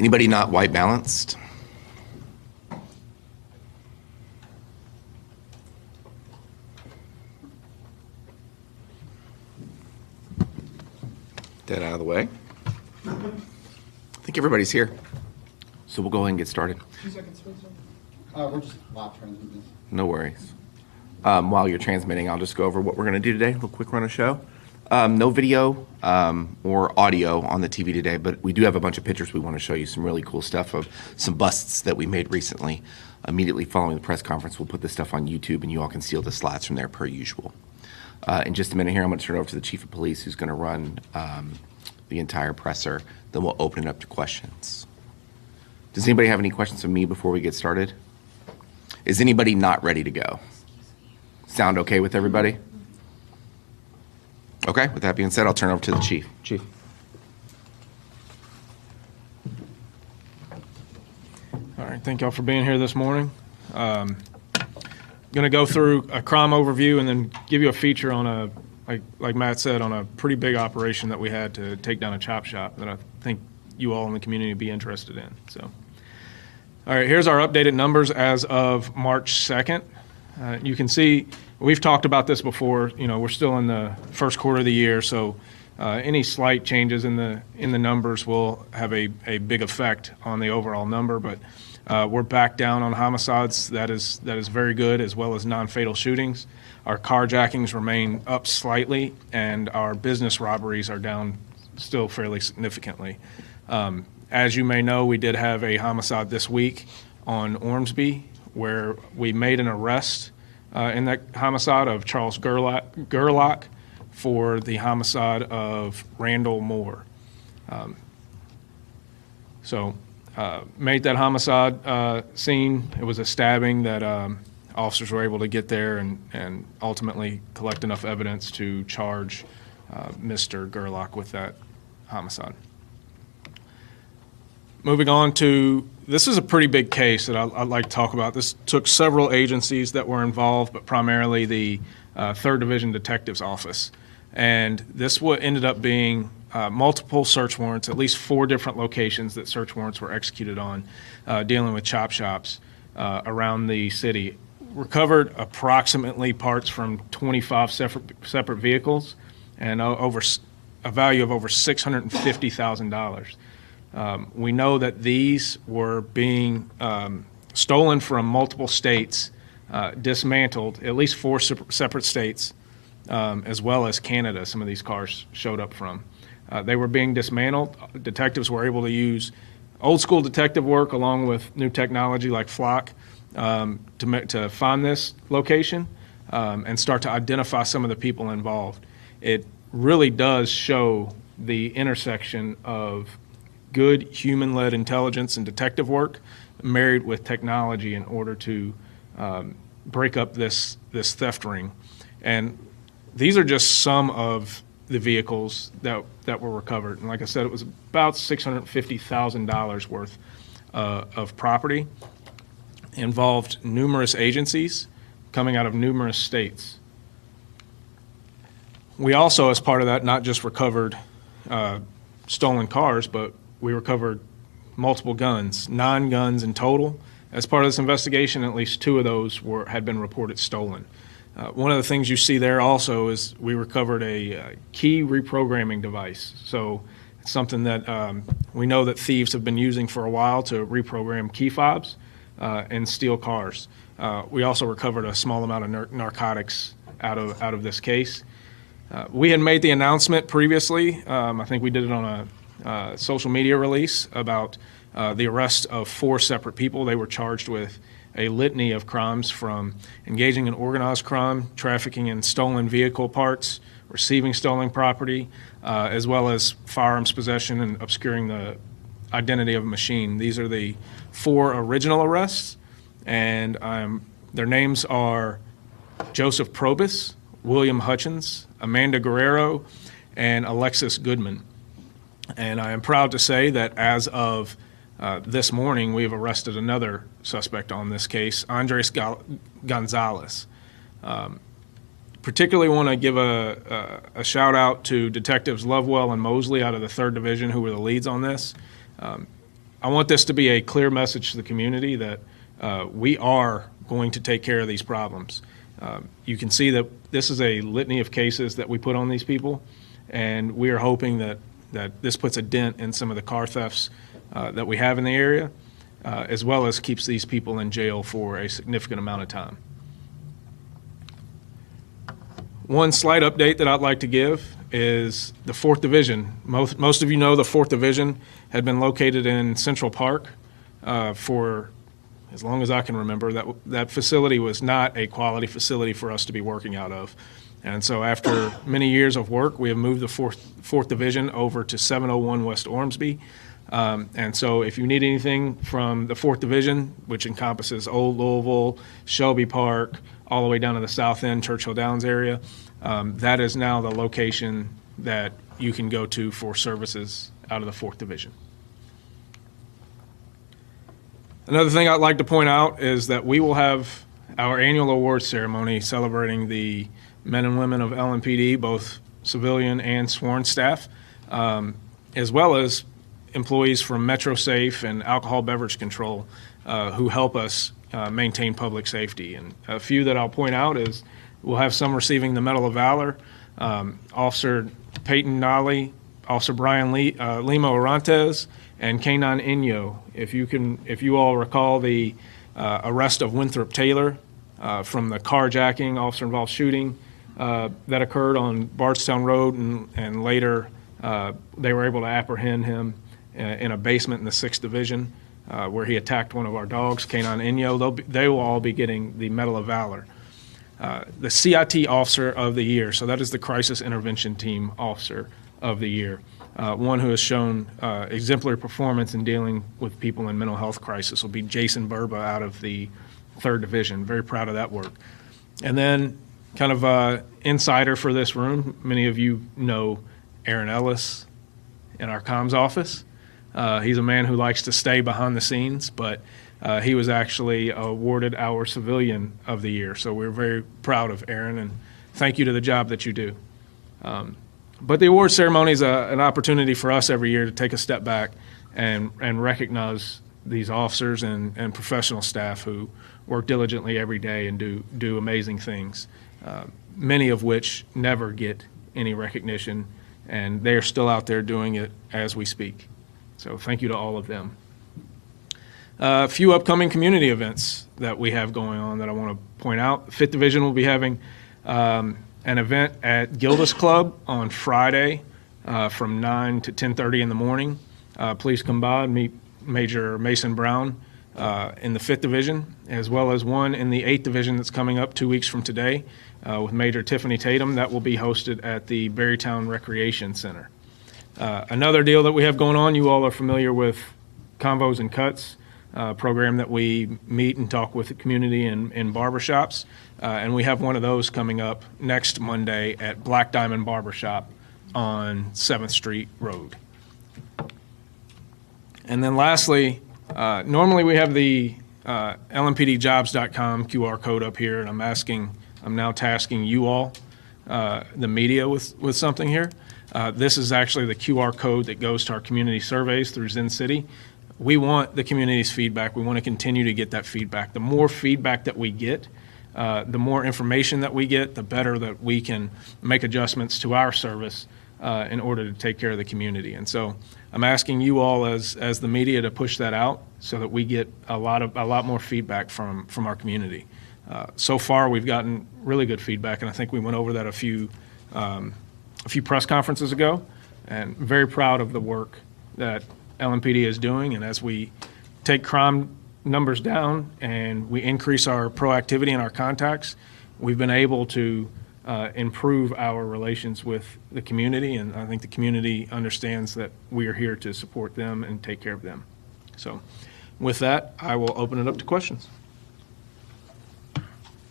Anybody not white balanced? That out of the way. I think everybody's here. So we'll go ahead and get started. 2 seconds, please. We're just live transmitting. No worries. While you're transmitting, I'll just go over what we're going to do today. A little quick run of show. No video or audio on the TV today, but we do have a bunch of pictures we want to show you. Some really cool stuff of some busts that we made recently. Immediately following the press conference, we'll put this stuff on YouTube, and you all can steal the slides from there per usual. In just a minute here, I'm going to turn it over to the Chief of Police, who's going to run the entire presser. Then we'll open it up to questions. Does anybody have any questions of me before we get started? Is anybody not ready to go? Sound okay with everybody? Okay, with that being said, I'll turn it over to the Chief. Chief. All right, thank y'all for being here this morning. Going to go through a crime overview and then give you a feature on like Matt said, on a pretty big operation that we had to take down a chop shop that I think you all in the community would be interested in. So, all right, here's our updated numbers as of March 2nd. You can see we've talked about this before. You know, we're still in the first quarter of the year, so any slight changes in the numbers will have a big effect on the overall number. But we're back down on homicides. That is very good, as well as non-fatal shootings. Our carjackings remain up slightly, and our business robberies are down still fairly significantly. As you may know, we did have a homicide this week on Ormsby, where we made an arrest in that homicide of Charles Gerlach for the homicide of Randall Moore. Made that homicide scene. It was a stabbing that officers were able to get there and ultimately collect enough evidence to charge Mr. Gerlach with that homicide. Moving on to, this is a pretty big case that I'd like to talk about. This took several agencies that were involved, but primarily the 3rd Division Detective's Office. And this ended up being multiple search warrants, at least 4 different locations that search warrants were executed on, dealing with chop shops around the city. Recovered approximately parts from 25 separate vehicles and over a value of over $650,000. We know that these were being stolen from multiple states, dismantled, at least 4 separate states, as well as Canada, some of these cars showed up from. They were being dismantled. Detectives were able to use old school detective work along with new technology like Flock to find this location and start to identify some of the people involved. It really does show the intersection of good human-led intelligence and detective work married with technology in order to break up this theft ring. And these are just some of the vehicles that were recovered. And like I said, it was about $650,000 worth of property. Involved numerous agencies coming out of numerous states. We also, as part of that, not just recovered stolen cars, but we recovered multiple guns, 9 guns in total. As part of this investigation, at least 2 of those had been reported stolen. One of the things you see there also is we recovered a key reprogramming device. So it's something that we know that thieves have been using for a while to reprogram key fobs and steal cars. We also recovered a small amount of narcotics out of this case. We had made the announcement previously. I think we did it on a social media release about the arrest of 4 separate people. They were charged with a litany of crimes, from engaging in organized crime, trafficking in stolen vehicle parts, receiving stolen property, as well as firearms possession and obscuring the identity of a machine. These are the 4 original arrests, and their names are Joseph Probus, William Hutchins, Amanda Guerrero, and Alexis Goodman. And I am proud to say that as of this morning, we have arrested another suspect on this case, Andres Gonzalez. Particularly want to give a shout out to Detectives Lovewell and Mosley out of the 3rd Division, who were the leads on this. I want this to be a clear message to the community that we are going to take care of these problems. You can see that this is a litany of cases that we put on these people, and we are hoping that this puts a dent in some of the car thefts that we have in the area, as well as keeps these people in jail for a significant amount of time. One slight update that I'd like to give is the 4th Division. Most of you know the 4th Division had been located in Central Park for as long as I can remember. That facility was not a quality facility for us to be working out of. And so after many years of work, we have moved the 4th Division over to 701 West Ormsby. And so if you need anything from the 4th Division, which encompasses Old Louisville, Shelby Park, all the way down to the south end, Churchill Downs area, that is now the location that you can go to for services out of the 4th Division. Another thing I'd like to point out is that we will have our annual awards ceremony celebrating the men and women of LMPD, both civilian and sworn staff, as well as employees from MetroSafe and Alcohol Beverage Control who help us maintain public safety. And a few that I'll point out is we'll have some receiving the Medal of Valor, Officer Peyton Nolly, Officer Brian Limo Orantes, and K9 Inyo. If you all recall the arrest of Winthrop Taylor from the carjacking, officer-involved shooting that occurred on Bardstown Road, and later they were able to apprehend him in a basement in the 6th Division where he attacked one of our dogs, K9 Inyo. They will all be getting the Medal of Valor. The CIT Officer of the Year, so that is the Crisis Intervention Team Officer of the Year, one who has shown exemplary performance in dealing with people in mental health crisis, will be Jason Burba out of the 3rd Division. Very proud of that work. And then kind of insider for this room, many of you know Aaron Ellis in our comms office. He's a man who likes to stay behind the scenes, but he was actually awarded our Civilian of the Year. So we're very proud of Aaron, and thank you to the job that you do. But the award ceremony is an opportunity for us every year to take a step back and recognize these officers and professional staff who work diligently every day and do amazing things, many of which never get any recognition, and they are still out there doing it as we speak. So thank you to all of them. A few upcoming community events that we have going on that I want to point out. 5th Division will be having an event at Gilda's Club on Friday from 9 to 10:30 in the morning. Please come by and meet Major Mason Brown in the 5th Division, as well as one in the 8th Division that's coming up 2 weeks from today with Major Tiffany Tatum. That will be hosted at the Berrytown Recreation Center. Another deal that we have going on, you all are familiar with Convos and Cuts, program that we meet and talk with the community in barbershops. And we have one of those coming up next Monday at Black Diamond Barbershop on 7th Street Road. And then lastly, normally we have the LMPDjobs.com QR code up here, and I'm now tasking you all, the media, with something here. This is actually the QR code that goes to our community surveys through Zen City. We want the community's feedback. We want to continue to get that feedback. The more feedback that we get, the more information that we get, the better that we can make adjustments to our service in order to take care of the community. And so I'm asking you all as the media to push that out so that we get a lot more feedback from our community. So far, we've gotten really good feedback, and I think we went over that a few press conferences ago, and very proud of the work that LMPD is doing. And as we take crime numbers down and we increase our proactivity and our contacts, we've been able to improve our relations with the community, and I think the community understands that we are here to support them and take care of them. So with that, I will open it up to questions.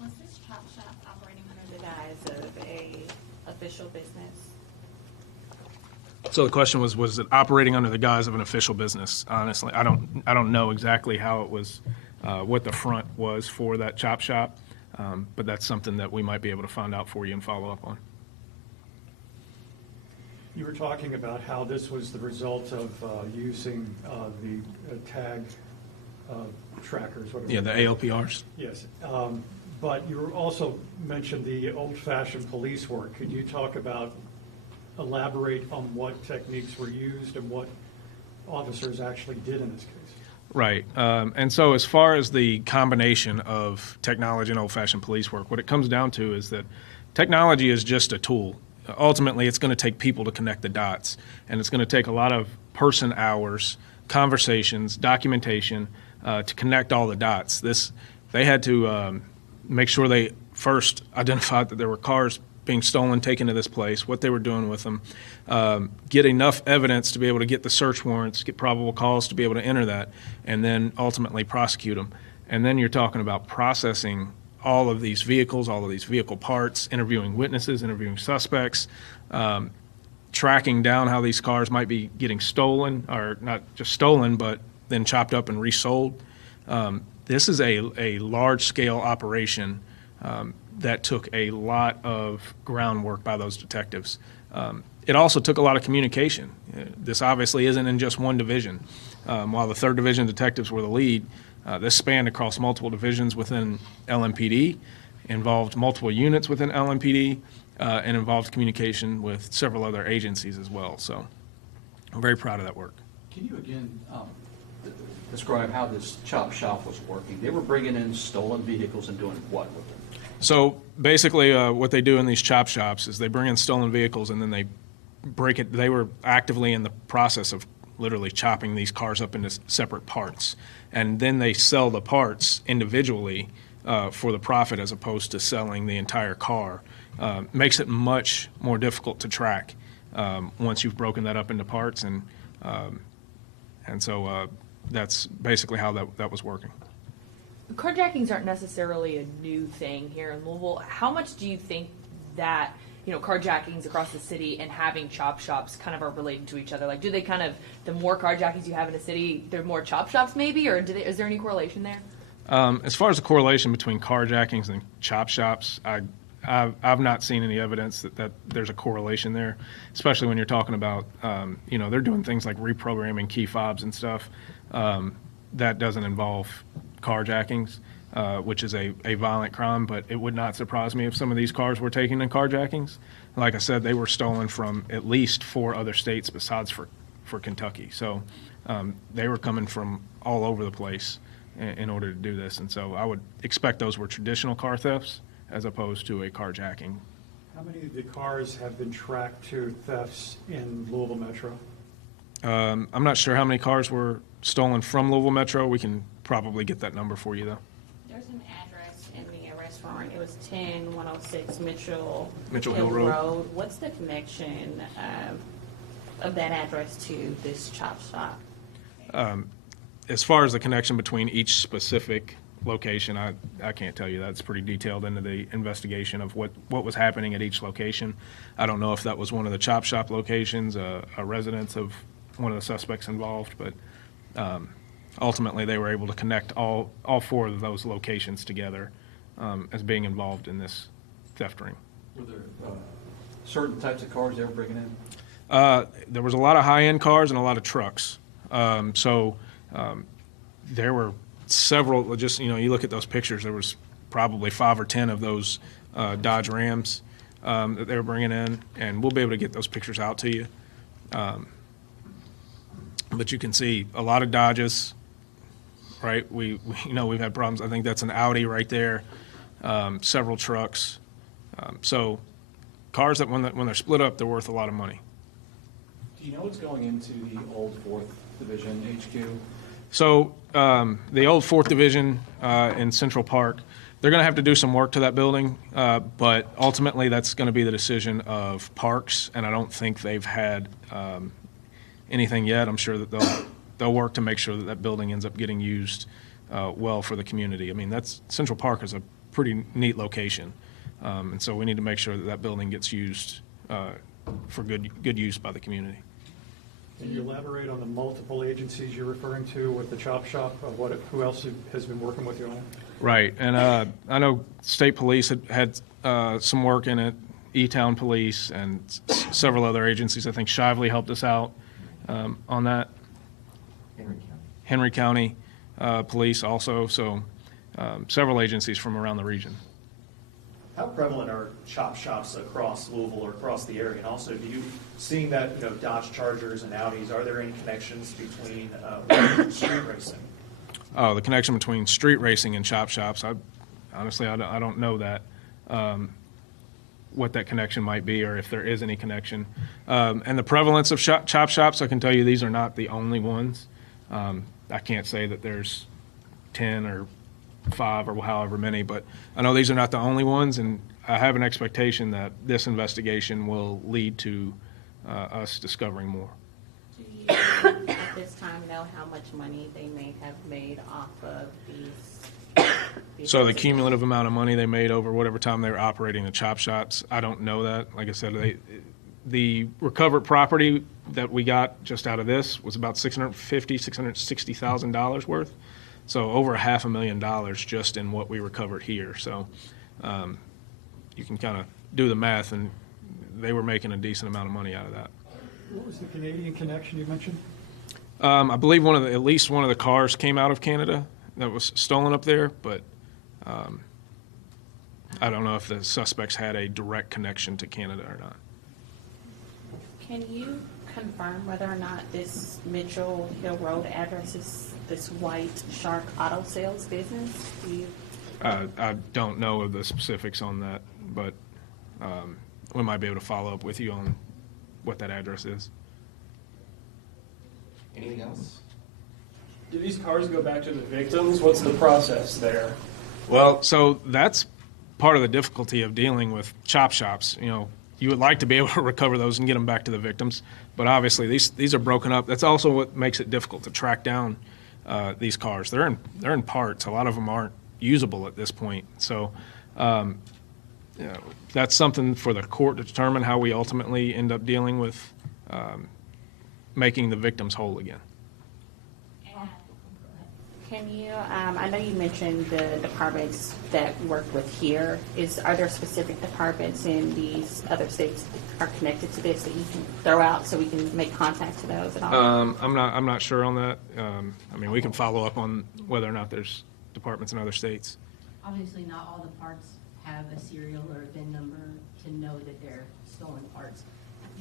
Was this chop shop operating under the guise of a official business? So the question was it operating under the guise of an official business? Honestly, I don't know exactly how it was, what the front was for that chop shop, but that's something that we might be able to find out for you and follow up on. You were talking about how this was the result of using the tag trackers. Yeah, the ALPRs. Yes, but you also mentioned the old-fashioned police work. Could you elaborate on what techniques were used and what officers actually did in this case? Right. And so as far as the combination of technology and old-fashioned police work, what it comes down to is that technology is just a tool. Ultimately, it's going to take people to connect the dots, and it's going to take a lot of person hours, conversations, documentation to connect all the dots. They had to make sure they first identified that there were cars being stolen, taken to this place, what they were doing with them, get enough evidence to be able to get the search warrants, get probable cause to be able to enter that, and then ultimately prosecute them. And then you're talking about processing all of these vehicles, all of these vehicle parts, interviewing witnesses, interviewing suspects, tracking down how these cars might be getting stolen, or not just stolen, but then chopped up and resold. This is a large-scale operation that took a lot of groundwork by those detectives. It also took a lot of communication. This obviously isn't in just one division. While the 3rd Division detectives were the lead, this spanned across multiple divisions within LMPD, involved multiple units within LMPD, and involved communication with several other agencies as well. So I'm very proud of that work. Can you again describe how this chop shop was working? They were bringing in stolen vehicles and doing what with them? So basically what they do in these chop shops is they bring in stolen vehicles and then they break it. They were actively in the process of literally chopping these cars up into separate parts. And then they sell the parts individually for the profit as opposed to selling the entire car. Makes it much more difficult to track once you've broken that up into parts. And so that's basically how that was working. Carjackings aren't necessarily a new thing here in Louisville. How much do you think that, carjackings across the city and having chop shops kind of are related to each other? Like, do they kind of, the more carjackings you have in a city, there are more chop shops maybe, or is there any correlation there? As far as the correlation between carjackings and chop shops, I've not seen any evidence that there's a correlation there, especially when you're talking about, they're doing things like reprogramming key fobs and stuff. That doesn't involve carjackings, which is a violent crime, but it would not surprise me if some of these cars were taken in carjackings. Like I said, they were stolen from at least 4 other states besides for Kentucky. So they were coming from all over the place in order to do this. And so I would expect those were traditional car thefts as opposed to a carjacking. How many of the cars have been tracked to thefts in Louisville Metro? I'm not sure how many cars were stolen from Louisville Metro. We can probably get that number for you, though. There's an address in the arrest warrant. It was 10106 Mitchell Hill Road. What's the connection of that address to this chop shop? As far as the connection between each specific location, I can't tell you. That's pretty detailed into the investigation of what was happening at each location. I don't know if that was one of the chop shop locations, a residence of one of the suspects involved, but ultimately they were able to connect all 4 of those locations together as being involved in this theft ring. Were there certain types of cars they were bringing in? There was a lot of high-end cars and a lot of trucks. There were several, just, you look at those pictures, there was probably 5 or 10 of those Dodge Rams that they were bringing in, and we'll be able to get those pictures out to you. But you can see a lot of Dodges, right? We've had problems. I think that's an Audi right there, several trucks. So cars that when they're split up, they're worth a lot of money. Do you know what's going into the old 4th Division HQ? So the old 4th Division in Central Park, they're going to have to do some work to that building, but ultimately that's going to be the decision of Parks, and I don't think they've had anything yet. I'm sure that they'll work to make sure that building ends up getting used well for the community. I mean, Central Park is a pretty neat location, and so we need to make sure that building gets used for good use by the community. Can you elaborate on the multiple agencies you're referring to with the chop shop? Who else has been working with you on it? Right, and I know State Police had some work in it. E-Town Police and several other agencies. I think Shively helped us out on that. Henry County Police also, so several agencies from around the region. How prevalent are chop shops across Louisville or across the area? And also, do you, seeing that, Dodge Chargers and Audis, are there any connections between street racing? Oh, the connection between street racing and chop shops, honestly, I don't know that, what that connection might be or if there is any connection. And the prevalence of chop shops, I can tell you these are not the only ones. I can't say that there's 10 or 5 or however many, but I know these are not the only ones, and I have an expectation that this investigation will lead to us discovering more. Do you, at this time, know how much money they may have made off of these? So the cumulative amount of money they made over whatever time they were operating the chop shops, I don't know that. Like I said, the recovered property that we got just out of this was about $660,000 worth. So over $500,000 just in what we recovered here. So you can kind of do the math, and they were making a decent amount of money out of that. What was the Canadian connection you mentioned? I believe at least one of the cars came out of Canada that was stolen up there, but I don't know if the suspects had a direct connection to Canada or not. Can you confirm whether or not this Mitchell Hill Road address is this White Shark Auto Sales business? Do you? I don't know of the specifics on that, but we might be able to follow up with you on what that address is. Anything else? Do these cars go back to the victims? What's the process there? Well, so that's part of the difficulty of dealing with chop shops. You would like to be able to recover those and get them back to the victims, but obviously these are broken up. That's also what makes it difficult to track down these cars. They're in parts. A lot of them aren't usable at this point. So that's something for the court to determine how we ultimately end up dealing with making the victims whole again. Can you, I know you mentioned the departments that you work with here. Are there specific departments in these other states that are connected to this that you can throw out so we can make contact to those at all? I'm not sure on that. We can follow up on whether or not there's departments in other states. Obviously, not all the parts have a serial or a VIN number to know that they're stolen parts.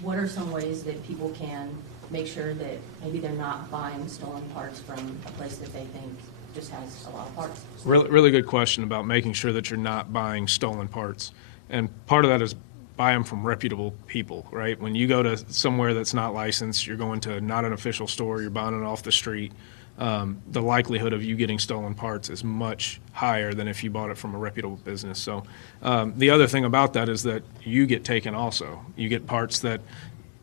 What are some ways that people can make sure that maybe they're not buying stolen parts from a place that they think just has a lot of parts? Really good question about making sure that you're not buying stolen parts. And part of that is buy them from reputable people, right? When you go to somewhere that's not licensed, you're going to not an official store, you're buying it off the street, the likelihood of you getting stolen parts is much higher than if you bought it from a reputable business. So the other thing about that is that you get taken also. You get parts that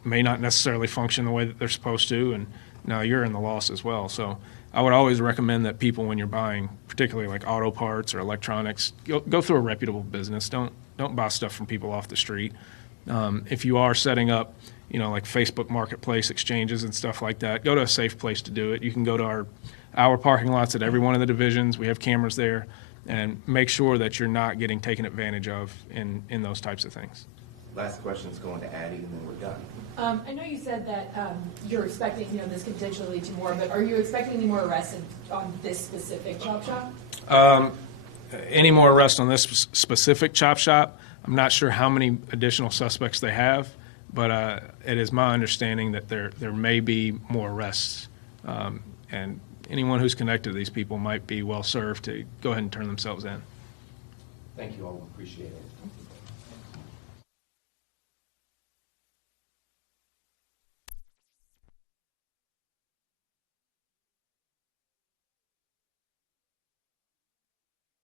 may not necessarily function the way that they're supposed to, and now you're in the loss as well. So I would always recommend that people, when you're buying, particularly like auto parts or electronics, go through a reputable business. Don't buy stuff from people off the street. If you are setting up, like Facebook Marketplace exchanges and stuff like that, go to a safe place to do it. You can go to our parking lots at every one of the divisions. We have cameras there, and make sure that you're not getting taken advantage of in those types of things. Last question is going to Addie, and then we're done. I know you said that you're expecting, this could potentially lead to more, but are you expecting any more arrests on this specific chop shop? Any more arrests on this specific chop shop? I'm not sure how many additional suspects they have, but it is my understanding that there may be more arrests. And anyone who's connected to these people might be well served to go ahead and turn themselves in. Thank you all. Appreciate it.